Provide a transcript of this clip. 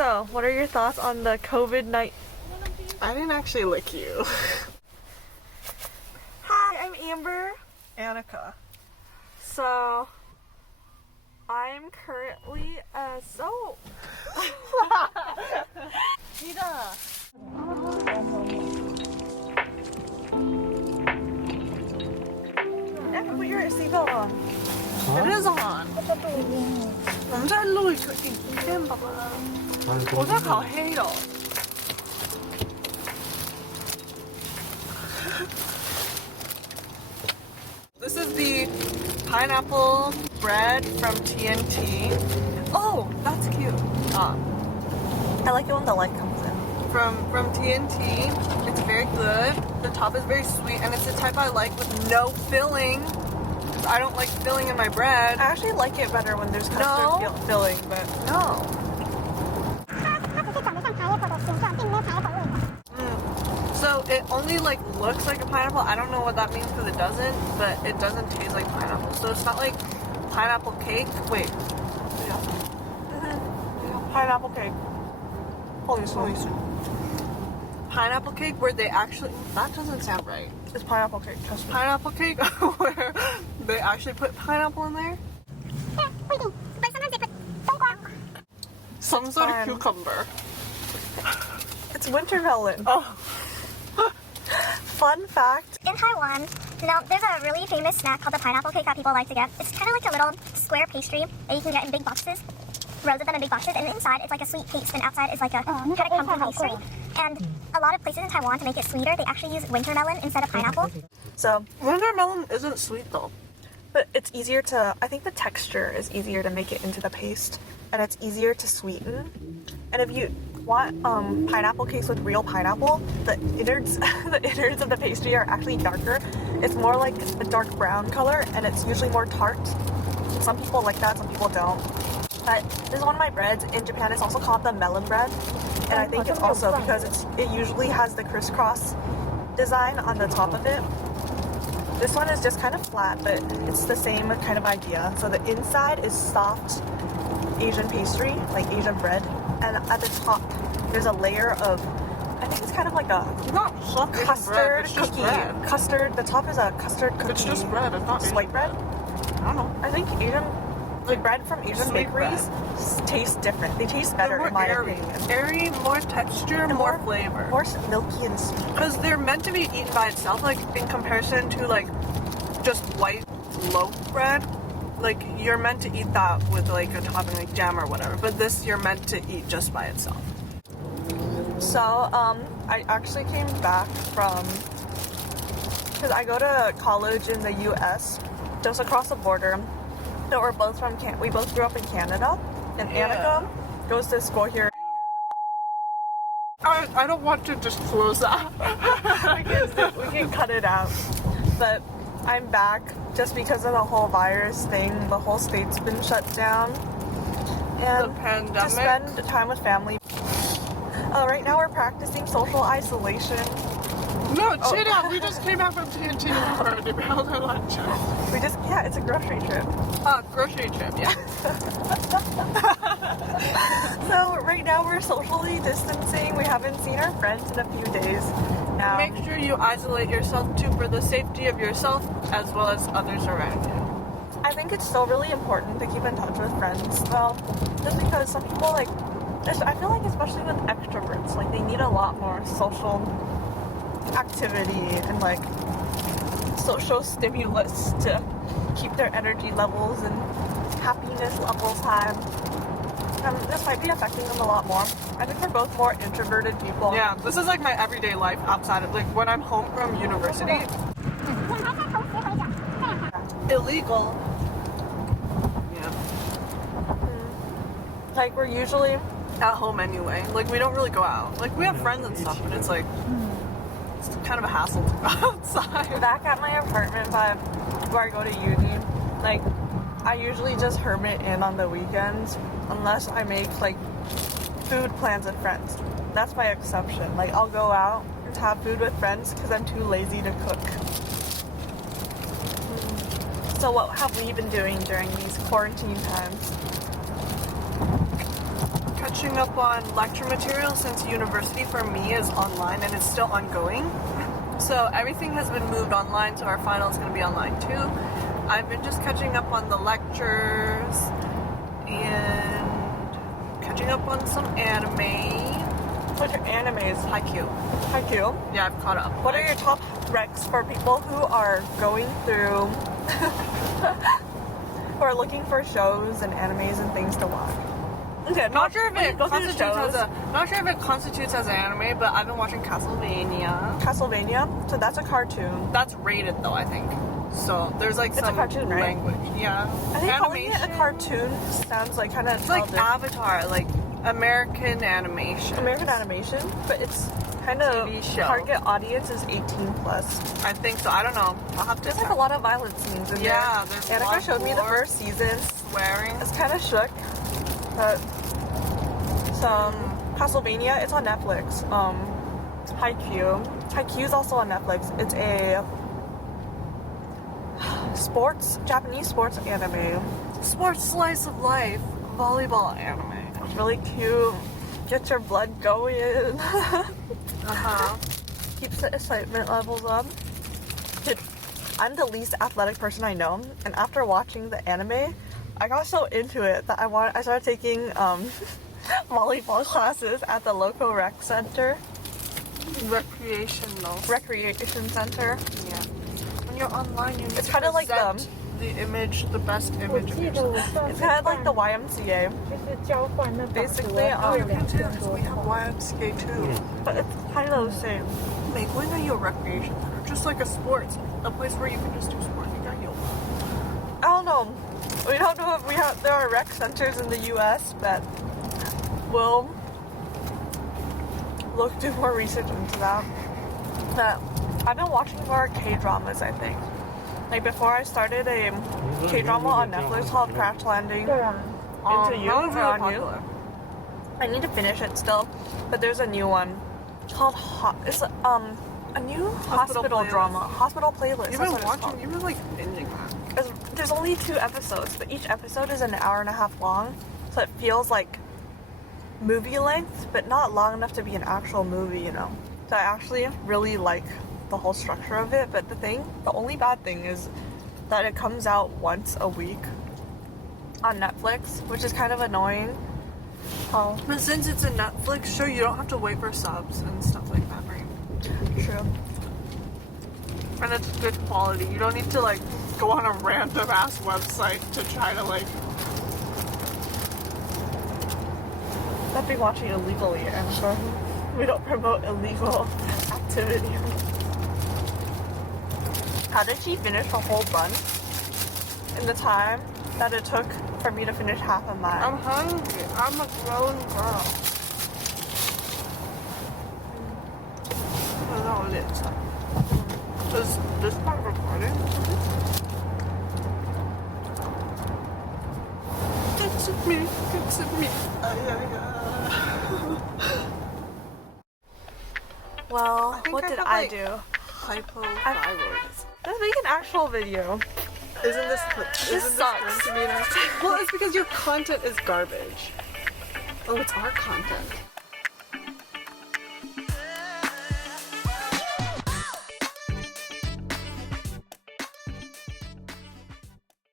So, what are your thoughts on the COVID-19? I didn't actually lick you. Hi, I'm Amber. Annika. So, I'm currently so. Nita. Put your seatbelt on. It is on. 我们在录一个影片，宝宝。我在烤黑的。This is the pineapple bread from TNT. Oh, that's cute. I like it when the light comes in. From TNT. It's very good. The top is very sweet, and it's the type I like with no filling. I don't like filling in my bread. I actually like it better when there's custard filling, but no. So it only like looks like a pineapple. I don't know what that means because it doesn't, but it doesn't taste like pineapple. So it's not like pineapple cake. Wait. Pineapple cake. Holy sweet. Pineapple cake where they actually, that doesn't sound right. It's pineapple cake, trust me. Pineapple cake where they actually put pineapple in there? Yeah, we do. But sometimes they put don't. Some sort of cucumber. It's winter melon. Oh. Fun fact. In Taiwan, there's a really famous snack called the pineapple cake that people like to get. It's kind of like a little square pastry that you can get in big boxes. Rows of them in big boxes, and inside it's like a sweet paste, and outside is like a kind of crumbly pastry. And a lot of places in Taiwan, to make it sweeter, they actually use winter melon instead of pineapple. So, Winter melon isn't sweet though. but it's easier to, I think the texture is easier to make it into the paste, and it's easier to sweeten. And if you want pineapple cakes with real pineapple, the innards of the pastry are actually darker. It's more like a dark brown color, and it's usually more tart. Some people like that, some people don't. But this is one of my breads. In Japan, it's also called the melon bread. And I think it's also because it usually has the crisscross design on the top of it. This one is just kind of flat, but it's the same kind of idea. So the inside is soft Asian pastry, like Asian bread. And at the top, there's a layer of, I think it's kind of like a not custard cookie. Bread. Custard, the top is a custard cookie. It's just bread, it's not white bread. I don't know. I think the bread from Asian bakeries taste different. They taste better in my opinion. Airy, more texture, more flavor. More milky and sweet. Because they're meant to be eaten by itself, like in comparison to like just white loaf bread. Like you're meant to eat that with like a topping like jam or whatever. But this you're meant to eat just by itself. So I actually came back from, because I go to college in the U.S. just across the border. So we're both from we both grew up in Canada, and Annika goes to school here. I don't want to disclose that. we can cut it out. But I'm back just because of the whole virus thing. The whole state's been shut down. And the pandemic. To spend time with family. Right now we're practicing social isolation. No, chill out. We just came out from TNT already. We held our lunch. It's a grocery trip. Grocery trip, yeah. So right now we're socially distancing. We haven't seen our friends in a few days now. Make sure you isolate yourself too for the safety of yourself as well as others around you. I think it's still really important to keep in touch with friends. Well, just because some people I feel like especially with extroverts, like they need a lot more social activity and like social stimulus to keep their energy levels and happiness levels high. This might be affecting them a lot more. I think we're both more introverted people. Yeah, this is like my everyday life outside of like when I'm home from university. Illegal. Yeah. Like we're usually at home anyway. Like we don't really go out. Like we have friends and stuff, but it's like it's kind of a hassle to go outside. Back at my apartment where I go to uni, like I usually just hermit in on the weekends unless I make like food plans with friends. That's my exception. Like I'll go out and have food with friends because I'm too lazy to cook. So what have we been doing during these quarantine times? Catch catching up on lecture material since university for me is online and it's still ongoing. So everything has been moved online, so our final is going to be online too. I've been just catching up on the lectures and catching up on some anime. What's your animes? Haikyuu. Haikyuu. Yeah, I've caught up. What are your top recs for people who are going through, who are looking for shows and animes and things to watch? Okay, Not sure if it go through the constitutes shows. not sure if it constitutes as an anime, but I've been watching Castlevania. Castlevania. So that's a cartoon. That's rated though, I think. So there's like It's a some cartoon, right? language. Yeah. I think calling it a cartoon sounds like kind of It's like Avatar, like American animation. American animation, but it's kind of TV show. target audience is 18 plus. I think so. I don't know. I'll have to. There's like a lot of violent scenes in there. Yeah, there's a lot Annika of showed me the gore. first season. Swearing. It's kind of shook, but some Castlevania. It's on Netflix. Haikyuu is also on Netflix. It's a Japanese sports anime. Sports slice of life. Volleyball anime. It's really cute. Gets your blood going. Keeps the excitement levels up. Dude, I'm the least athletic person I know, and after watching the anime, I got so into it that I started taking volleyball classes at the local rec center. Recreation Center. Yeah. When you're online, you need It's to kinda like present the best image of yourself. It's kind of like the YMCA. Basically, We have YMCA too. but it's kind of the same. Like, when are you a recreation center? Just like a sports, a place where you can just do sports. You got yoga. I don't know. We don't know if there are rec centers in the U.S., but we'll do more research into that. But I've been watching more K-dramas, I think. Like before I started a K-drama on Netflix called Crash Landing Into You. That was or really on You. popular. I need to finish it still, but there's a new one called it's a new hospital Playlist. drama. Hospital Playlist. You've that's been what it's called. watching, you've been like binging that. There's only 2 episodes, but each episode is an hour and a half long, so it feels like movie length, but not long enough to be an actual movie, you know. So I actually really like the whole structure of it, but the only bad thing is that it comes out once a week on Netflix, which is kind of annoying. Oh, But since it's a Netflix show, you don't have to wait for subs and stuff like that, right? true. And it's good quality. You don't need to like go on a random ass website to try to like. Not be watching illegally, and we don't promote illegal activity. How did she finish a whole bunch in the time that it took for me to finish half of mine? I'm hungry. I'm a grown girl. Oh, no, it's Is this part recording? It's me. It's me. Well, think what I did have, I like, do? Hypothyroidism. Let's make an actual video. Isn't this This sucks. Well, it's because your content is garbage. Oh, it's our content.